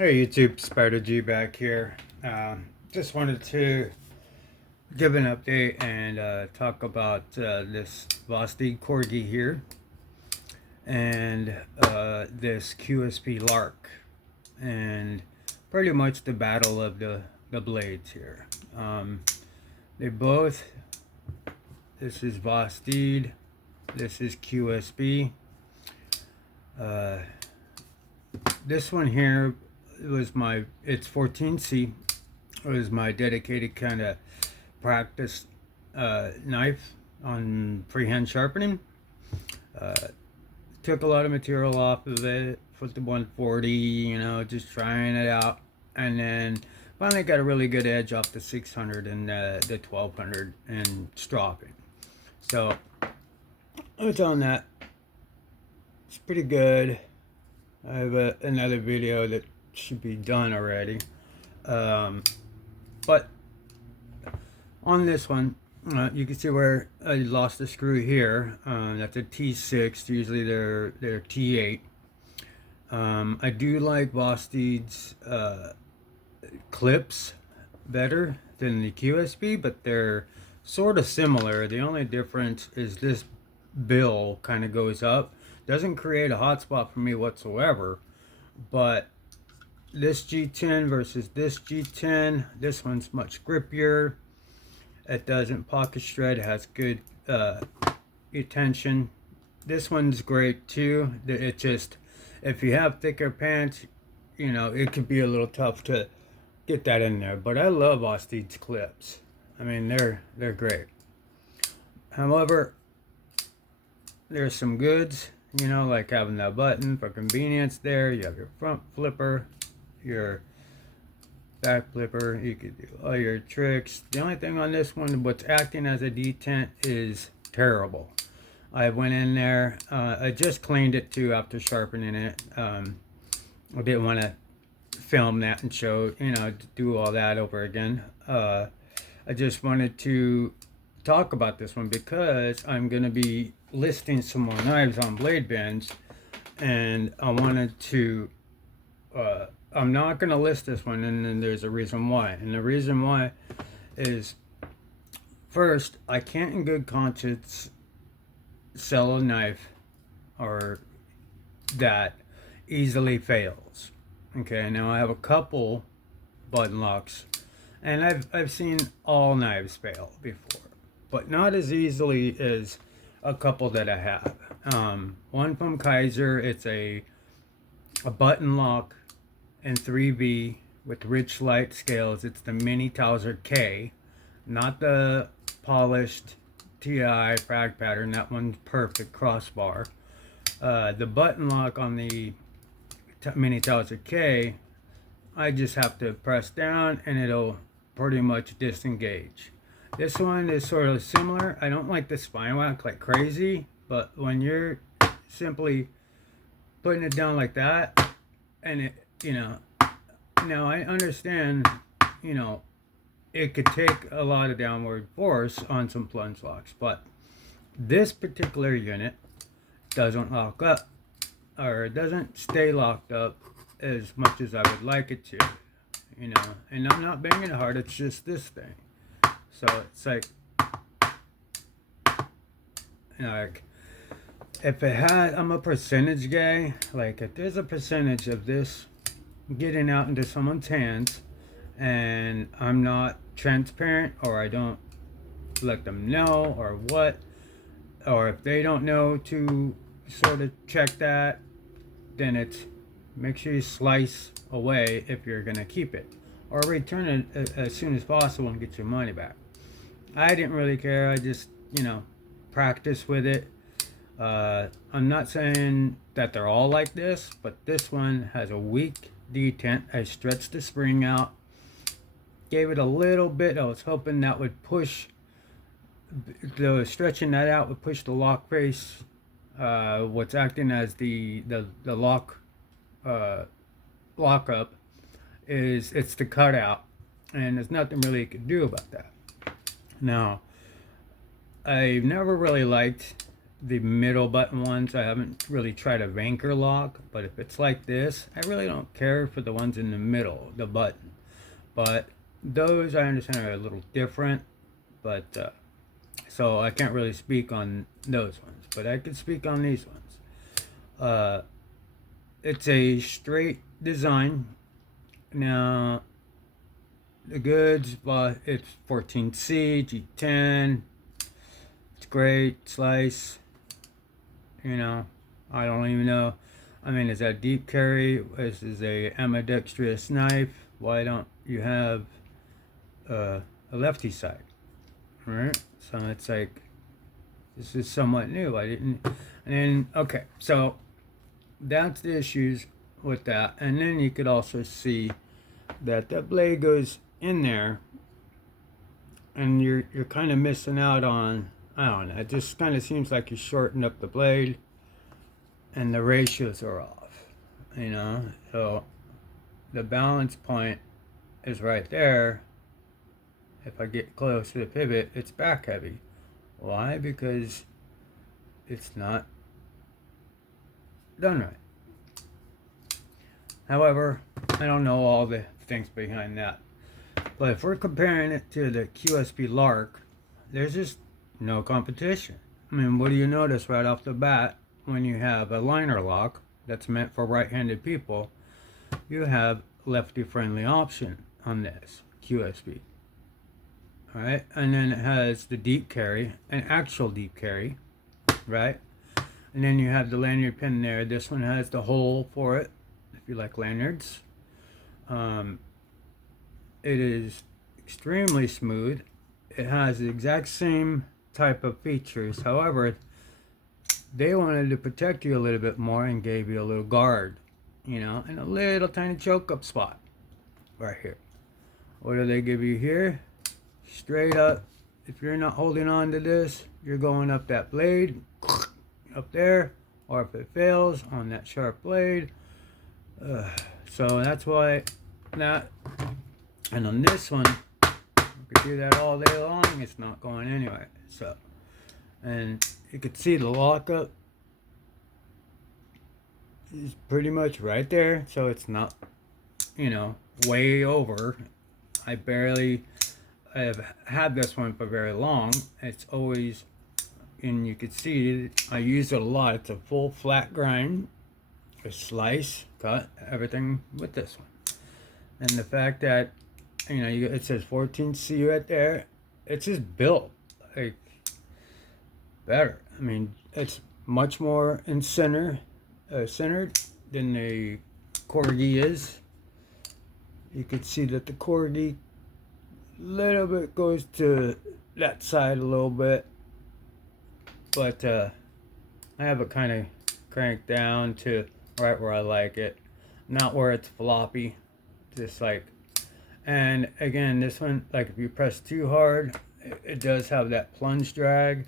Hey YouTube, Spider G back here. Just wanted to give an update and talk about this Vosteed Corgi here and this QSP Lark and pretty much the battle of the blades here. They both, this is Vosteed, this is QSP. This one here was it's 14C. It was my dedicated kind of practice knife on freehand sharpening. Took a lot of material off of it, put the 140, just trying it out. And then finally got a really good edge off the 600 and the 1200 and stropping. So it's on that. It's pretty good. I have another video that should be done already. But on this one, you can see where I lost a screw here. That's a T6. Usually they're T8. I do like Vosteed's clips better than the QSP, but they're sort of similar. The only difference is this bill kind of goes up. Doesn't create a hot spot for me whatsoever, but this G10 versus this G10, this one's much grippier. It doesn't pocket shred, has good retention. This one's great too. It just, if you have thicker pants, it could be a little tough to get that in there. But I love Vosteed's clips. I mean, they're great. However, there's some goods, like having that button for convenience there. You have your front flipper, your back flipper. You could do all your tricks. The only thing on this one, what's acting as a detent is terrible. I went in there, I just cleaned it too after sharpening it. I didn't want to film that and show, do all that over again. I just wanted to talk about this one because I'm going to be listing some more knives on Blade Bins, and I wanted to I'm not going to list this one, and then there's a reason why. And the reason why is, first, I can't in good conscience sell a knife or that easily fails. Okay, now I have a couple button locks, and I've seen all knives fail before, but not as easily as a couple that I have. One from Kaiser, it's a button lock and 3B with rich light scales. It's the mini Towser K, not the polished TI frag pattern. That one's perfect crossbar. The button lock on the mini Towser K, I just have to press down and it'll pretty much disengage. This one is sort of similar. I don't like the spine lock like crazy, but when you're simply putting it down like that, and it, now I understand, it could take a lot of downward force on some plunge locks, but this particular unit doesn't lock up, or it doesn't stay locked up as much as I would like it to, and I'm not banging it hard, it's just this thing. So it's like if it had, I'm a percentage guy, like if there's a percentage of this getting out into someone's hands and I'm not transparent, or I don't let them know, or what, or if they don't know to sort of check that, then it's make sure you slice away if you're gonna keep it, or return it as soon as possible and get your money back. I didn't really care. I just, practice with it. I'm not saying that they're all like this, but this one has a weak detent. I stretched the spring out, gave it a little bit. I was hoping that would push, stretching that out would push the lock face. What's acting as the lock up is, it's the cutout, and there's nothing really you can do about that. Now, I've never really liked the middle button ones. I haven't really tried a Vanker lock, but if it's like this, I really don't care for the ones in the middle, the button. But those I understand are a little different, but so I can't really speak on those ones, but I can speak on these ones. It's a straight design. Now the goods, but it's 14C, G10. It's great, slice. You know, I don't even know. I mean, is that deep carry? This is a ambidextrous knife. Why don't you have a lefty side? Right? So it's like, this is somewhat new. I didn't, and then, okay, so that's the issues with that. And then you could also see that that blade goes in there, and you're kind of missing out on, I don't know, it just kind of seems like you shortened up the blade and the ratios are off, you know. So the balance point is right there. If I get close to the pivot, it's back heavy. Why? Because it's not done right. However, I don't know all the things behind that. But if we're comparing it to the QSP Lark, there's just no competition. I mean, what do you notice right off the bat when you have a liner lock that's meant for right-handed people? You have lefty-friendly option on this QSP. Alright, and then it has the deep carry, an actual deep carry, right? And then you have the lanyard pin there. This one has the hole for it, if you like lanyards. It is extremely smooth. It has the exact same type of features. However, they wanted to protect you a little bit more and gave you a little guard, you know, and a little tiny choke up spot right here. What do they give you here? Straight up. If you're not holding on to this, you're going up that blade, up there, or if it fails on that sharp blade. So that's why that. And on this one, you could do that all day long. It's not going anywhere. So, and you could see the lockup is pretty much right there. So it's not, you know, way over. I have had this one for very long. It's always, and you could see I use it a lot. It's a full flat grind, a slice, cut, everything with this one. And the fact that, you know, it says 14C right there. It's just built like better. I mean, it's much more in centered than the Corgi is. You could see that the Corgi little bit goes to that side a little bit, but I have it kind of cranked down to right where I like it, not where it's floppy, just like. And again, this one, like if you press too hard, it does have that plunge drag,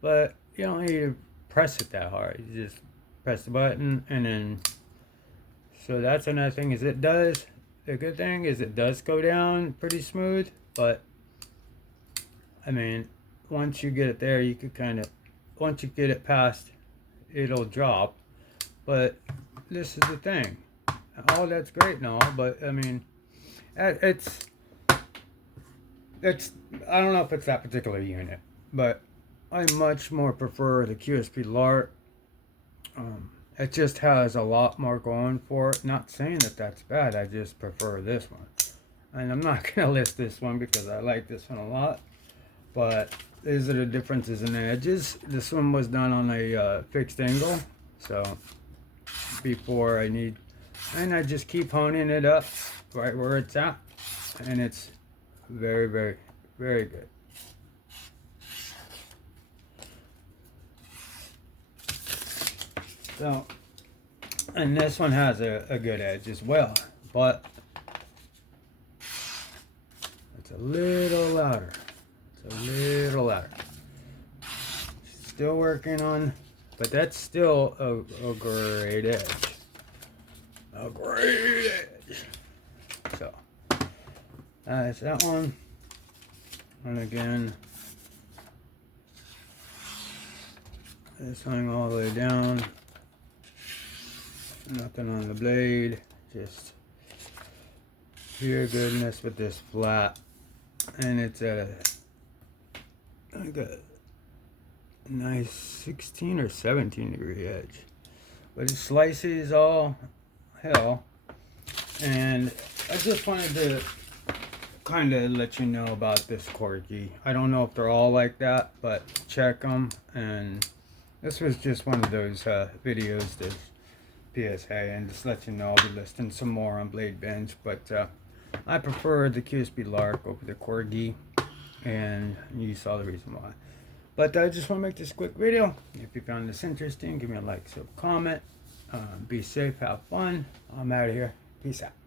but you don't need to press it that hard. You just press the button, and then, so that's another thing is it does, the good thing is it does go down pretty smooth, but I mean, once you get it there, you could kind of, once you get it past, it'll drop. But this is the thing. Oh, that's great and all, but I mean, it's I don't know if it's that particular unit, but I much more prefer the QSP Lark. It just has a lot more going for it. Not saying that that's bad, I just prefer this one. And I'm not going to list this one because I like this one a lot, but these are the differences in the edges. This one was done on a fixed angle, so before I need, and I just keep honing it up right where it's at, and it's very, very, very good. So, and this one has a good edge as well, but it's a little louder. It's a little louder. Still working on, but that's still a great edge. A great edge. So, that's that one. And again, This hung all the way down. Nothing on the blade. Just pure goodness with this flat. And it's at like a nice 16 or 17 degree edge. But it slices all hell. And I just wanted to kind of let you know about this Corgi. I don't know if they're all like that, but check them. And this was just one of those videos, this PSA, and just let you know I'll be listing some more on Blade Bench. But I prefer the QSP Lark over the Corgi, and you saw the reason why. But I just want to make this quick video. If you found this interesting, give me a like, sub, comment. Be safe, have fun. I'm out of here. Peace out.